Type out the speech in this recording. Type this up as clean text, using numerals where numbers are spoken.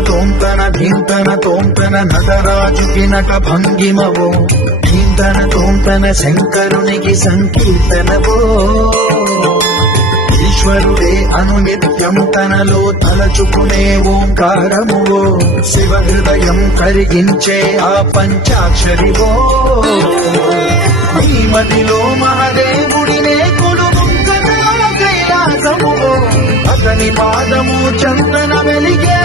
తోంతన ధీంతన తోంతన నటరాజుకి నట భంగిమవో ధీంతన తోంతన శంకరునికి సంకీర్తనవో ఈశ్వరుడే అనునిత్యం తనలో తలచుకునే ఓంకారమువో శివ హృదయం కరిగించే ఆ పంచాక్షరివో ఈ మదిలో మహాదేవుడినే కొలుముంగన కైలాసమువో అతని పాదము చందన వెలిగే